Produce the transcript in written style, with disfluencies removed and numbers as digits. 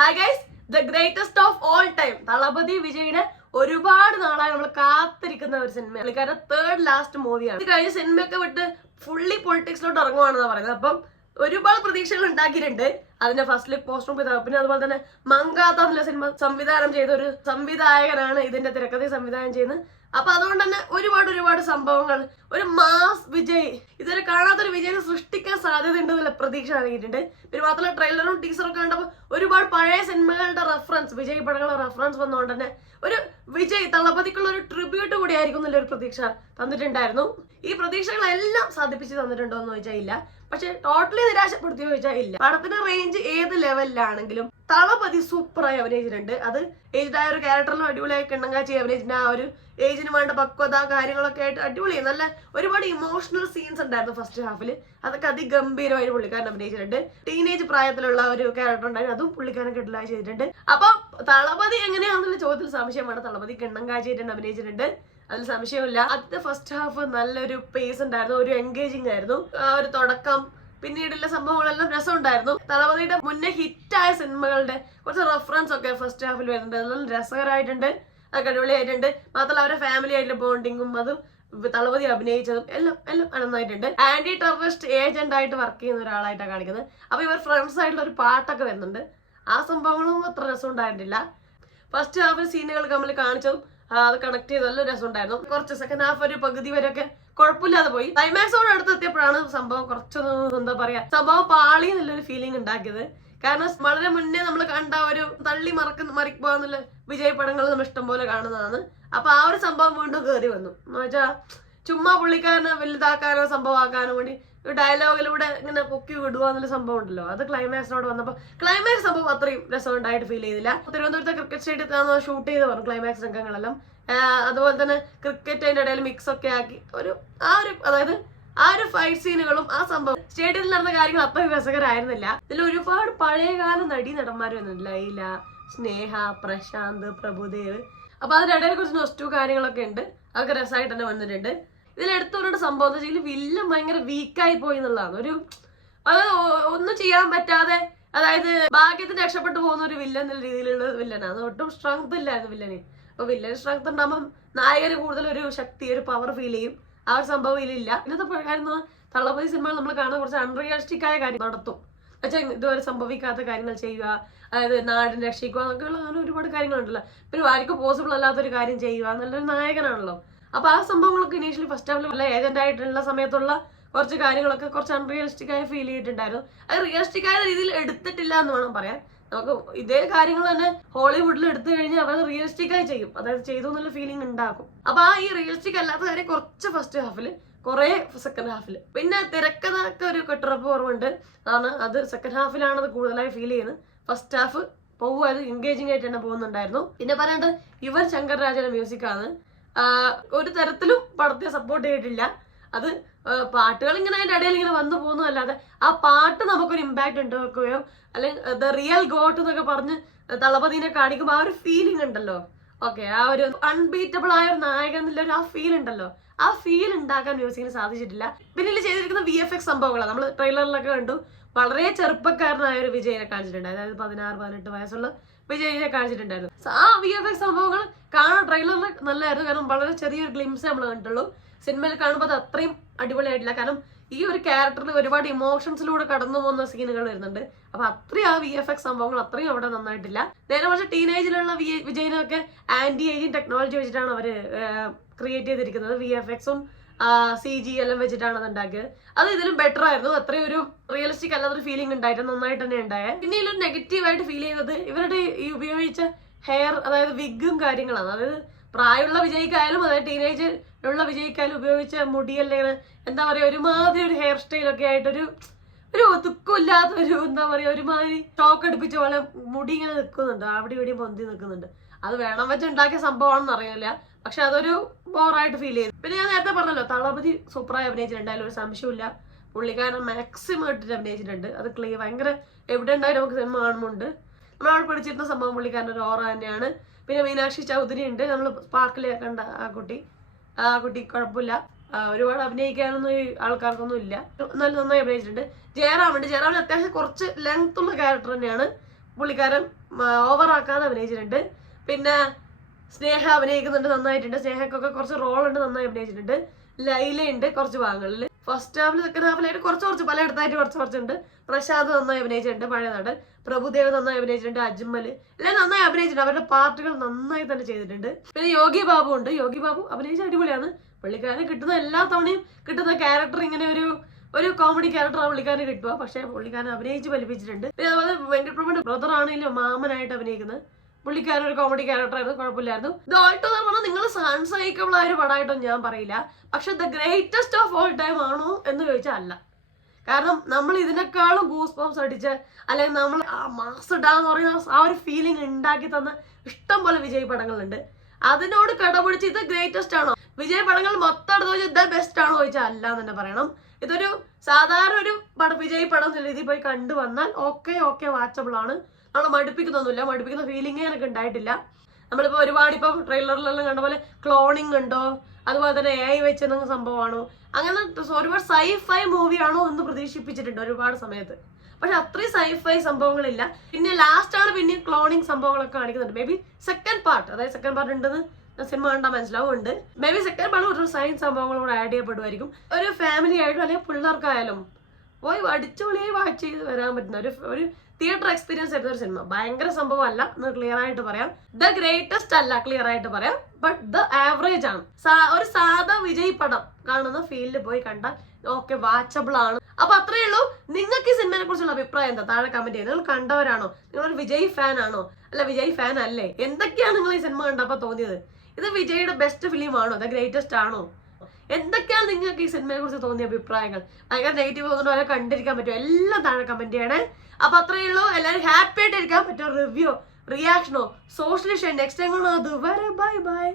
Hi guys, the greatest of all time Thalapathy വിജയുടെ ഒരുപാട് നാളായി നമ്മൾ കാത്തിരിക്കുന്ന ഒരു സിനിമ. പുള്ളിക്കാരുടെ തേർഡ് ലാസ്റ്റ് മൂവിയാണ്. ഇത് കഴിഞ്ഞ സിനിമയൊക്കെ വിട്ട് ഫുള്ളി പൊളിറ്റിക്സിലോട്ട് ഇറങ്ങുവാണെന്നാണ് പറയുന്നത്. അപ്പം ഒരുപാട് പ്രതീക്ഷകൾ ഉണ്ടാക്കിയിട്ടുണ്ട്. അതിന്റെ ഫസ്റ്റ് ലുക്ക് പോസ്റ്ററും പിന്നെ അതുപോലെ തന്നെ മങ്കാത്ത എന്നുള്ള സിനിമ സംവിധാനം ചെയ്ത ഒരു സംവിധായകനാണ് ഇതിന്റെ തിരക്കഥ സംവിധാനം ചെയ്യുന്നത്. അപ്പൊ അതുകൊണ്ട് തന്നെ ഒരുപാട് സംഭവങ്ങൾ, ഒരു മാസ് വിജയ്, ഇതുവരെ കാണാത്തൊരു വിജയനെ സൃഷ്ടിക്കാൻ സാധ്യത ഉണ്ടെന്നുള്ള പ്രതീക്ഷ നൽകിയിട്ടുണ്ട്. പിന്നെ മാത്രമല്ല ട്രെയിലറും ടീസറും ഒക്കെ കണ്ടപ്പോൾ ഒരുപാട് പഴയ സിനിമകളുടെ റെഫറൻസ്, വിജയ് പടങ്ങളുടെ റെഫറൻസ് വന്നുകൊണ്ട് തന്നെ ഒരു വിജയ് തളപതിക്കുള്ള ഒരു ട്രിബ്യൂട്ട് കൂടി ആയിരിക്കും എന്നുള്ളൊരു പ്രതീക്ഷ തന്നിട്ടുണ്ടായിരുന്നു. ഈ പ്രതീക്ഷകളെല്ലാം സാധിപ്പിച്ച് തന്നിട്ടുണ്ടോ എന്ന് ചോദിച്ചാൽ ഇല്ല. പക്ഷെ ടോട്ടലി നിരാശപ്പെടുത്തിയോ ചോദിച്ചാൽ ഇല്ല. പടത്തിന്റെ റേഞ്ച് ഏത് ലെവലിലാണെങ്കിലും തളപതി സൂപ്പറായി അഭിനയിച്ചിട്ടുണ്ട്. അത് ഏജ്ഡ് ആയ ഒരു ക്യാരക്ടറിലും അടിപൊളിയായി കിണ്ണങ്കാച്ചി അഭിനയിച്ചിട്ടുണ്ട്. ആ ഒരു ഏജിന് വേണ്ട പക്വത കാര്യങ്ങളൊക്കെ ആയിട്ട് അടിപൊളിയായി. നല്ല ഒരുപാട് ഇമോഷണൽ സീൻസ് ഉണ്ടായിരുന്നു ഫസ്റ്റ് ഹാഫിൽ. അതൊക്കെ അതിഗംഭീരമായിട്ട് പുള്ളിക്കാരൻ അഭിനയിച്ചിട്ടുണ്ട്. ടീനേജ് പ്രായത്തിലുള്ള ഒരു ക്യാരക്ടർ ഉണ്ടായിരുന്നു, അതും പുള്ളിക്കാരൻ കിട്ടലായി ചെയ്തിട്ടുണ്ട്. അപ്പൊ തളപതി എങ്ങനെയാണെന്നുള്ള ചോദ്യത്തിൽ സംശയമാണ്. തളപതി കിണ്ണങ്കാച്ചിയായിട്ട് അഭിനയിച്ചിട്ടുണ്ട്, അതിൽ സംശയമില്ല. ആദ്യത്തെ ഫസ്റ്റ് ഹാഫ് നല്ലൊരു പേസ് ഉണ്ടായിരുന്നു, ഒരു എൻഗേജിങ് ആയിരുന്നു. ആ ഒരു തുടക്കം പിന്നീടുള്ള സംഭവങ്ങളെല്ലാം രസമുണ്ടായിരുന്നു. തളപതിയുടെ മുന്നേ ഹിറ്റായ സിനിമകളുടെ കുറച്ച് റെഫറൻസ് ഒക്കെ ഫസ്റ്റ് ഹാഫിൽ വരുന്നുണ്ട്. അതെല്ലാം രസകരമായിട്ടുണ്ട്, അതൊക്കെ അടിപൊളിയായിട്ടുണ്ട്. മാത്രമല്ല അവരുടെ ഫാമിലി ആയിട്ടുള്ള ബോണ്ടിങ്ങും അതും തളപതി അഭിനയിച്ചതും എല്ലാം നന്നായിട്ടുണ്ട്. ആന്റി ടെററിസ്റ്റ് ഏജന്റ് ആയിട്ട് വർക്ക് ചെയ്യുന്ന ഒരാളായിട്ടാണ് കാണിക്കുന്നത്. അപ്പൊ ഇവർ ഫ്രണ്ട്സ് ആയിട്ടുള്ള ഒരു പാട്ടൊക്കെ വരുന്നുണ്ട്. ആ സംഭവങ്ങളും അത്ര രസം ഉണ്ടായിരുന്നില്ല. ഫസ്റ്റ് ഹാഫ് സീനുകൾ നമ്മൾ കാണിച്ചതും അത് കണക്ട് ചെയ്ത് നല്ല രസം ഉണ്ടായിരുന്നു. കുറച്ച് സെക്കൻഡ് ഹാഫ് ഒരു പകുതി വരെയൊക്കെ കുഴപ്പമില്ലാതെ പോയി. ക്ലൈമാക്സോട് അടുത്തെത്തിയപ്പോഴാണ് സംഭവം കുറച്ചൊന്നും എന്താ പറയാ, സംഭവം പാളി എന്നുള്ളൊരു ഫീലിംഗ് ഉണ്ടാക്കിയത്. കാരണം വളരെ മുന്നേ നമ്മൾ കണ്ട ഒരു തള്ളി മറിക്കുപോന്നുള്ള വിജയ് പടങ്ങൾ നമ്മൾ ഇഷ്ടംപോലെ കാണുന്നതാണ്. അപ്പൊ ആ ഒരു സംഭവം വീണ്ടും കയറി വന്നു. എന്ന് വെച്ചാൽ ചുമ്മാ പുള്ളിക്കാരനെ വലുതാക്കാനോ സംഭവമാക്കാനോ വേണ്ടി ഒരു ഡയലോഗിലൂടെ ഇങ്ങനെ പൊക്കി വിടുക എന്നുള്ള സംഭവം ഉണ്ടല്ലോ, അത് ക്ലൈമാക്സിനോട് വന്നപ്പോൾ ക്ലൈമാക്സ് സംഭവം അത്രയും രസമുണ്ടായിട്ട് ഫീൽ ചെയ്തില്ല. തിരുവനന്തപുരത്തെ ക്രിക്കറ്റ് സ്റ്റേഡിയത്തിലാണ് ഷൂട്ട് ചെയ്ത് പറഞ്ഞു ക്ലൈമാക്സ് രംഗങ്ങളെല്ലാം. അതുപോലെ തന്നെ ക്രിക്കറ്റ് അതിന്റെ ഇടയിൽ മിക്സ് ഒക്കെ ആക്കി അതായത് ആ ഒരു ഫൈറ്റ് സീനുകളും ആ സംഭവം സ്റ്റേഡിയത്തിൽ നടന്ന കാര്യങ്ങൾ അത്ര രസകരമായിരുന്നില്ല. ഇതിൽ ഒരുപാട് പഴയകാല നടന്മാർ വന്നിട്ടുണ്ട്. ലൈല, സ്നേഹ, പ്രശാന്ത്, പ്രഭുദേവ്. അപ്പൊ അതിനിടയിൽ കുറച്ച് നൊസ്റ്റു കാര്യങ്ങളൊക്കെ ഉണ്ട്, അതൊക്കെ രസമായിട്ട് തന്നെ വന്നിട്ടുണ്ട്. ഇതിലെടുത്തോണ്ട് സംഭവം എന്ന് വെച്ചാൽ വില്ലൻ ഭയങ്കര വീക്കായി പോയി എന്നുള്ളതാണ്. അത് ഒന്നും ചെയ്യാൻ പറ്റാതെ, അതായത് ഭാഗ്യത്തിന് രക്ഷപ്പെട്ടു പോകുന്ന ഒരു വില്ലൻ എന്നുള്ള രീതിയിലുള്ള വില്ലനാണ്. ഒട്ടും സ്ട്രെങ്ത് ഇല്ലായിരുന്നു വില്ലന്. അപ്പൊ വില്ലന് സ്ട്രെങ്ത് ഉണ്ടാകുമ്പോൾ നായകന് കൂടുതൽ ഒരു ശക്തി, ഒരു പവർ ഫീൽ ചെയ്യും. ആ ഒരു സംഭവം ഇതിലില്ല. ഇന്നത്തെ കാര്യം തളപതി സിനിമകൾ നമ്മൾ കാണാൻ കുറച്ച് അൺറിയലിസ്റ്റിക് ആയ കാര്യം നടത്തും. പക്ഷേ ഇതുവരെ സംഭവിക്കാത്ത കാര്യങ്ങൾ ചെയ്യുക, അതായത് നാടിനെ രക്ഷിക്കുക എന്നൊക്കെയുള്ള അങ്ങനെ ഒരുപാട് കാര്യങ്ങളുണ്ടല്ലോ. പിന്നെ ആർക്കും പോസിബിൾ അല്ലാത്തൊരു കാര്യം ചെയ്യുക, നല്ലൊരു നായകനാണല്ലോ. അപ്പൊ ആ സംഭവങ്ങളൊക്കെ ഇനീഷ്യലി ഫസ്റ്റ് ഹാഫിൽ നല്ല ഏജന്റ് ആയിട്ടുള്ള സമയത്തുള്ള കുറച്ച് കാര്യങ്ങളൊക്കെ കുറച്ച് അൺറിയലിസ്റ്റിക് ആയി ഫീൽ ചെയ്തിട്ടുണ്ടായിരുന്നു. അത് റിയലിസ്റ്റിക് ആയ രീതിയിൽ എടുത്തിട്ടില്ല എന്ന് വേണം പറയാൻ. നമുക്ക് ഇതേ കാര്യങ്ങൾ തന്നെ ഹോളിവുഡിൽ എടുത്തു കഴിഞ്ഞാൽ അവർ റിയലിസ്റ്റിക് ആയി ചെയ്യും, അതായത് ചെയ്തു എന്നുള്ള ഫീലിംഗ് ഉണ്ടാക്കും. അപ്പൊ ആ ഈ റിയലിസ്റ്റിക് അല്ലാത്ത കാര്യം കുറച്ച് ഫസ്റ്റ് ഹാഫില്, കുറെ സെക്കൻഡ് ഹാഫില്. പിന്നെ തിരക്കഥയൊക്കെ ഒരു കെട്ടുറപ്പ് കുറവുണ്ട്, അത് സെക്കൻഡ് ഹാഫിലാണ് അത് കൂടുതലായി ഫീൽ ചെയ്യുന്നത്. ഫസ്റ്റ് ഹാഫ് അത് എൻഗേജിങ് ആയിട്ട് തന്നെ പോകുന്നുണ്ടായിരുന്നു. പിന്നെ പറയേണ്ടത് യുവൻ ശങ്കർ രാജയുടെ മ്യൂസിക് ആണ്. ഒരു തരത്തിലും പടത്തെ സപ്പോർട്ട് ചെയ്തിട്ടില്ല. അത് പാട്ടുകൾ ഇങ്ങനെ അതിന്റെ ഇടയിൽ ഇങ്ങനെ വന്നു പോകുന്നു അല്ലാതെ ആ പാട്ട് നമുക്കൊരു ഇമ്പാക്ട് ഉണ്ടാക്കുകയോ അല്ലെങ്കിൽ ദ റിയൽ ഗോട്ട് എന്നൊക്കെ പറഞ്ഞ് തളപതിനെ കാണിക്കുമ്പോൾ ആ ഒരു ഫീലിംഗ് ഉണ്ടല്ലോ, ഓക്കെ, ആ ഒരു അൺബീറ്റബിൾ ആയ ഒരു നായകൻ എന്നുള്ള ആ ഫീൽ ഉണ്ടല്ലോ, ആ ഫീൽ ഉണ്ടാക്കാൻ മ്യൂസിക്കിന് സാധിച്ചിട്ടില്ല. പിന്നെ ഇതിൽ ചെയ്തിരിക്കുന്ന VFX സംഭവങ്ങളാണ് നമ്മൾ ട്രെയിലറിലൊക്കെ കണ്ടു. വളരെ ചെറുപ്പക്കാരനായ ഒരു വിജയനെ കാണിച്ചിട്ടുണ്ട്, അതായത് 16-18 വയസ്സുള്ള വിജയിനെ കാണിച്ചിട്ടുണ്ടായിരുന്നു. ആ VFX സംഭവങ്ങൾ കാണാൻ ട്രെയിലറിൽ നല്ലതായിരുന്നു. കാരണം വളരെ ചെറിയൊരു ഗ്ലിംസ് നമ്മൾ കണ്ടിട്ടുള്ളൂ. സിനിമയിൽ കാണുമ്പോൾ അത് അത്രയും അടിപൊളിയായിട്ടില്ല. കാരണം ഈ ഒരു ക്യാരക്ടറിൽ ഒരുപാട് ഇമോഷൻസിലൂടെ കടന്നു പോകുന്ന സീനുകൾ വരുന്നുണ്ട്. അപ്പൊ അത്രയും ആ VFX സംഭവങ്ങൾ അത്രയും അവിടെ നന്നായിട്ടില്ല. നേരെ പക്ഷെ ടീനേജിലുള്ള വിജയിനൊക്കെ ആന്റി ഏജിങ് ടെക്നോളജി വെച്ചിട്ടാണ് അവര് ക്രിയേറ്റ് ചെയ്തിരിക്കുന്നത്. VFX-ഉം CG എല്ലാം വെച്ചിട്ടാണ് അത് ഉണ്ടാക്കിയത്. അത് ഇതിലും ബെറ്റർ ആയിരുന്നു. അത്രയും ഒരു റിയലിസ്റ്റിക് അല്ലാത്തൊരു ഫീലിംഗ് ഉണ്ടായിട്ട് നന്നായിട്ട് തന്നെ ഉണ്ടായത്. പിന്നെ ഇതിലൊരു നെഗറ്റീവായിട്ട് ഫീൽ ചെയ്യുന്നത് ഇവരുടെ ഈ ഉപയോഗിച്ച ഹെയർ, അതായത് വിഗും കാര്യങ്ങളാണ്. അതായത് പ്രായമുള്ള വിജയിക്കായാലും അതായത് ടീനേജ് ഉള്ള വിജയിക്കായാലും ഉപയോഗിച്ച മുടിയല്ലേ, എന്താ പറയാ, ഒരുമാതിരി ഒരു ഹെയർ സ്റ്റൈലൊക്കെ ആയിട്ടൊരു ഒതുക്കില്ലാത്ത എന്താ പറയാ, ഒരുമാതിരി ഷോക്ക് അടുപ്പിച്ച പോലെ മുടി ഇങ്ങനെ നിൽക്കുന്നുണ്ട്, അവിടെ ഇവിടെയും പൊന്തി നിൽക്കുന്നുണ്ട്. അത് വേണം വെച്ച് ഉണ്ടാക്കിയ സംഭവമാണെന്ന് അറിയില്ല, പക്ഷെ അതൊരു ബോറായിട്ട് ഫീൽ ചെയ്തു. പിന്നെ ഞാൻ നേരത്തെ പറഞ്ഞല്ലോ തളപതി സൂപ്പറായി അഭിനയിച്ചിട്ടുണ്ട്, അതിലൊരു സംശയമില്ല. പുള്ളിക്കാരൻ മാക്സിമം ഇട്ടിട്ട് അഭിനയിച്ചിട്ടുണ്ട്. അത് ഭയങ്കര എവിഡന്റ് ആയിട്ട് നമുക്ക് സിനിമ കാണുന്നുണ്ട്. നമ്മളവിടെ പിടിച്ചിരുന്ന സംഭവം പുള്ളിക്കാരൻ്റെ ഒരു ഓറ തന്നെയാണ്. പിന്നെ മീനാക്ഷി ചൗധരി ഉണ്ട്, നമ്മൾ പാർക്കിൽ കണ്ട ആ കുട്ടി കുഴപ്പമില്ല. ഒരുപാട് അഭിനയിക്കാനൊന്നും ഈ ആൾക്കാർക്കൊന്നും ഇല്ല, നന്നായി അഭിനയിച്ചിട്ടുണ്ട്. ജയറാമുണ്ട്. ജയറാമിന് അത്യാവശ്യം കുറച്ച് ലെങ്ത് ഉള്ള ക്യാരക്ടർ തന്നെയാണ്. പുള്ളിക്കാരൻ ഓവറാക്കാതെ അഭിനയിച്ചിട്ടുണ്ട്. പിന്നെ സ്നേഹ അഭിനയിക്കുന്നുണ്ട്, നന്നായിട്ടുണ്ട്. സ്നേഹക്കൊക്കെ കുറച്ച് റോളുണ്ട്, നന്നായി അഭിനയിച്ചിട്ടുണ്ട്. ലൈലയുണ്ട് കുറച്ച് ഭാഗങ്ങളിൽ. ഫസ്റ്റ് ഹാഫിൽ സെക്കൻഡ് ഹാഫിലായിട്ട് കുറച്ച് പലയിടത്തായിട്ട് കുറച്ചുണ്ട്. പ്രശാന്ത് നന്നായി അഭിനയിച്ചിട്ടുണ്ട്, പഴയ നടൻ. പ്രഭുദേവ് നന്നായി അഭിനയിച്ചിട്ടുണ്ട്, അജ്മൽ എല്ലാം നന്നായി അഭിനയിച്ചിട്ടുണ്ട്. അവരുടെ പാർട്ടുകൾ നന്നായി തന്നെ ചെയ്തിട്ടുണ്ട്. പിന്നെ യോഗി ബാബു ഉണ്ട്. യോഗി ബാബു അഭിനയിച്ച അടിപൊളിയാണ്. പുള്ളിക്കാരന് കിട്ടുന്ന എല്ലാ തവണയും കിട്ടുന്ന ക്യാരക്ടർ ഇങ്ങനെ ഒരു കോമഡി ക്യാരക്ടറാണ് പുള്ളിക്കാരന് കിട്ടുക. പക്ഷെ പുള്ളിക്കാരൻ അഭിനയിച്ച് ഫലിപ്പിച്ചിട്ടുണ്ട്. പിന്നെ അതുപോലെ വെങ്കട്പ്രഭുവിന്റെ ബ്രദർ ആണെങ്കിലും മാമനായിട്ട് അഭിനയിക്കുന്നത്. പുള്ളിക്കാരൻ ഒരു കോമഡി ക്യാരക്ടറായിരുന്നു, കുഴപ്പമില്ലായിരുന്നു. ഇത് ഓൾ ടു പറഞ്ഞാൽ നിങ്ങൾ അൺസൈക്കബിൾ ആയ ഒരു പടമായിട്ടൊന്നും ഞാൻ പറയില്ല. പക്ഷെ the greatest of all time ആണോ എന്ന് ചോദിച്ചാൽ അല്ല. കാരണം നമ്മൾ ഇതിനേക്കാളും ഗൂസ് ബംസ് അടിച്ച് അല്ലെങ്കിൽ നമ്മൾ മാസ് ഇടാന്ന് പറയുന്ന ആ ഒരു ഫീലിംഗ് ഉണ്ടാക്കി തന്ന ഇഷ്ടം പോലെ വിജയ് പടങ്ങളുണ്ട്. അതിനോട് കടപിടിച്ച് ഇത് ഗ്രേറ്റസ്റ്റ് ആണോ, വിജയ് പടങ്ങൾ മൊത്തം എടുത്ത് ചോദിച്ചാൽ ഇത് ബെസ്റ്റ് ആണോ ചോദിച്ചാൽ അല്ല എന്ന് തന്നെ പറയണം. ഇതൊരു സാധാരണ ഒരു വിജയ് പടം രീതിയിൽ പോയി കണ്ടു വന്നാൽ ഓക്കെ വാച്ചബിൾ ആണ്. നമ്മൾ മടുപ്പിക്കുന്നൊന്നുമില്ല, മടുപ്പിക്കുന്ന ഫീലിംഗേ എനിക്ക് ഉണ്ടായിട്ടില്ല. നമ്മളിപ്പോൾ ഒരുപാട് ഇപ്പം ട്രെയിലറിലെല്ലാം കണ്ട പോലെ ക്ലോണിങ് ഉണ്ടോ, അതുപോലെ തന്നെ AI വെച്ച് എന്തെങ്കിലും സംഭവമാണോ, അങ്ങനെ ഒരുപാട് സൈഫൈ മൂവിയാണോ എന്ന് പ്രതീക്ഷിപ്പിച്ചിട്ടുണ്ട് ഒരുപാട് സമയത്ത്. പക്ഷെ അത്രയും സൈഫൈ സംഭവങ്ങളില്ല. പിന്നെ ലാസ്റ്റാണ് പിന്നെ ക്ലോണിങ് സംഭവങ്ങളൊക്കെ കാണിക്കുന്നുണ്ട്. മേ ബി സെക്കൻഡ് പാർട്ട് ഉണ്ടെന്ന് സിനിമ കണ്ടാൽ മനസ്സിലാവുന്നുണ്ട്. മേ ബി സെക്കൻഡ് പാർട്ട് ഒരു സയൻസ് സംഭവങ്ങളും കൂടെ ആഡ് ചെയ്യപ്പെടുമായിരിക്കും. ഒരു ഫാമിലി ആയിട്ടും അല്ലെങ്കിൽ പിള്ളേർക്കായാലും പോയി അടിച്ചുപൊളിയായി വാച്ച് ചെയ്ത് വരാൻ പറ്റുന്ന ഒരു തിയേറ്റർ എക്സ്പീരിയൻസ് ആയിരുന്ന ഒരു സിനിമ. ഭയങ്കര സംഭവമല്ല എന്ന് ക്ലിയർ ആയിട്ട് പറയാം. ദ ഗ്രേറ്റസ്റ്റ് അല്ല ക്ലിയർ ആയിട്ട് പറയാം. ബട്ട് ദ ആവറേജ് ആണ്. ഒരു സാധാ വിജയ് പടം കാണുന്ന ഫീൽഡിൽ പോയി കണ്ടാൽ ഓക്കെ വാച്ചബിൾ ആണ്. അപ്പൊ അത്രയേ ഉള്ളൂ. നിങ്ങൾക്ക് ഈ സിനിമയെ കുറിച്ചുള്ള അഭിപ്രായം എന്താ? താഴെ കമന്റ് ചെയ്യുക. നിങ്ങൾ കണ്ടവരാണോ? നിങ്ങളൊരു വിജയ് ഫാൻ ആണോ? അല്ല വിജയ് ഫാൻ അല്ലേ? എന്തൊക്കെയാണ് നിങ്ങൾ ഈ സിനിമ കണ്ടപ്പോ തോന്നിയത്? ഇത് വിജയുടെ ബെസ്റ്റ് ഫിലിം ആണോ? ദ ഗ്രേറ്റസ്റ്റ് ആണോ? എന്തൊക്കെയാണ് നിങ്ങൾക്ക് ഈ സിനിമയെ കുറിച്ച് തോന്നിയ അഭിപ്രായങ്ങൾ? ഭയങ്കര നെഗറ്റീവ് തോന്നുന്നുണ്ടോ, വരെ കണ്ടിരിക്കാൻ പറ്റുമോ? എല്ലാം താഴെ കമന്റ് ചെയ്യണേ. അപ്പൊ അത്രയേ ഉള്ളൂ. എല്ലാവരും ഹാപ്പി ആയിട്ട് ഇരിക്കാൻ പറ്റുമോ? റിവ്യൂ, റിയാക്ഷനോ, സോഷ്യൽ ഷെയർ നെക്സ്റ്റ് ടൈം അതുവരെ ബൈ ബൈ.